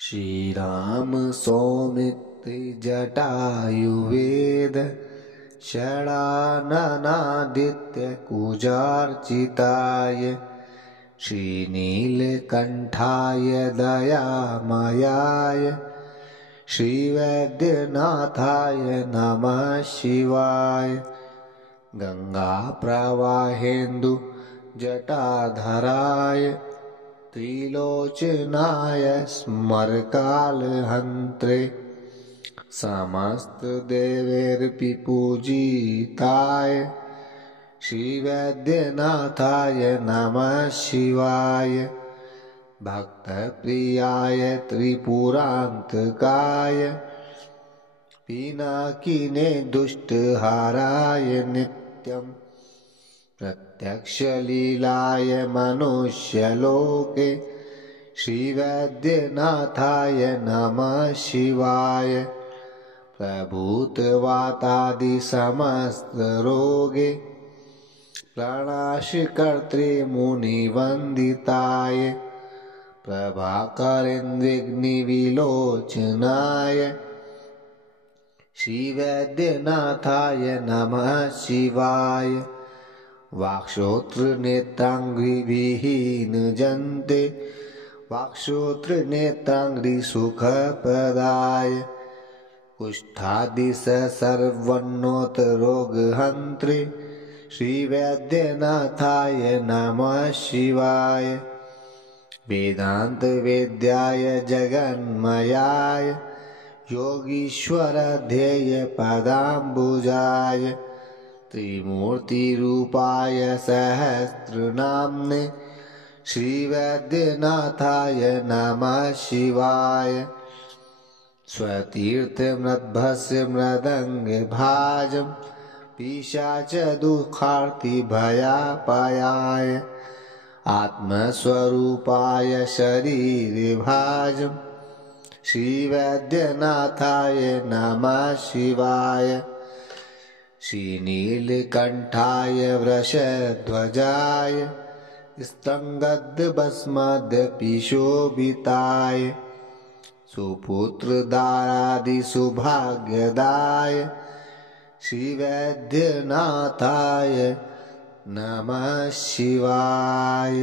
श्रीराम सौमित्र जटायुवेद षडाननादित्य कुजार्चिताय श्रीनीलकण्ठाय दयामयाय श्रीवैद्यनाथाय नमः शिवाय। गंगाप्रवाहेन्दु जटाधराय त्रिलोचनाय स्मरकालहन्त्रे समस्त देवैरपि पूजिताय श्रीवैद्यनाथाय नमः शिवाय। भक्तप्रियाय त्रिपुरान्तकाय पिनाकिने दुष्टहाराय नित्यम् प्रत्यक्षलीलाय मनुष्यलोके श्रीवैद्यनाथाय नमः शिवाय। प्रभूतवातादिसमस्तरोगे प्रणाशकर्त्रे मुनिवन्दिताय प्रभाकरेन्द्रग्निविलोचनाय श्रीवैद्यनाथाय नमः शिवाय। वाक्श्रोत्रनेत्राङ्घ्रिविहीनजन्ते वाक्श्रोत्रनेत्राङ्घ्रिसुखप्रदाय कुष्ठादिसर्वोन्नतरोगहन्त्रे श्रीवैद्यनाथाय नमः शिवाय। वेदान्तवेद्याय जगन्मयाय योगीश्वरध्येयपदाम्बुजाय त्रिमूर्तिरूपाय सहस्रनाम्ने श्रीवैद्यनाथाय नमः शिवाय। स्वतीर्थमृद्भस्य मृदङ्गभाजं पिशाचदुःखार्तिभयापयाय आत्मस्वरूपाय शरीरभाजं श्रीवैद्यनाथाय नमः शिवाय। श्रीनीलकण्ठाय वृषध्वजाय स्तङ्गद्भस्मद्पिशोभिताय सुपुत्रदारादिसुभाग्यदाय श्रीवैद्यनाथाय नमः शिवाय।